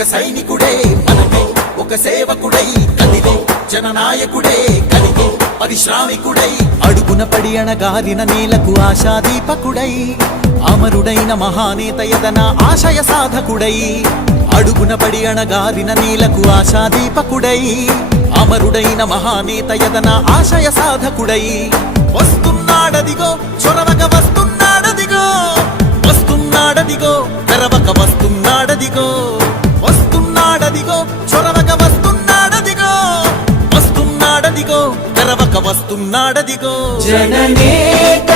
ఒక సైనికుడే మనకై ఒక సేవకుడై కదిలే జననాయకుడే కలిగే పరిశ్రామికుడై అడుగున పడి అణగారిన నేలకు ఆశాదీపకుడై అమరుడైన మహానేత యదన ఆశయ సాధకుడై అడుగున పడి అణగారిన నేలకు ఆశాదీపకుడై అమరుడైన మహానేత యదన ఆశయ సాధకుడై వస్తున్నాడదిగో చొరవక వస్తున్నాడదిగో వస్తున్నాడదిగో తెరవక వస్తున్నాడదిగో వస్తున్నాడదిగో చొరవక వస్తున్నాడదిగో వస్తున్నాడదిగో తెరవక వస్తున్నాడదిగో జననేత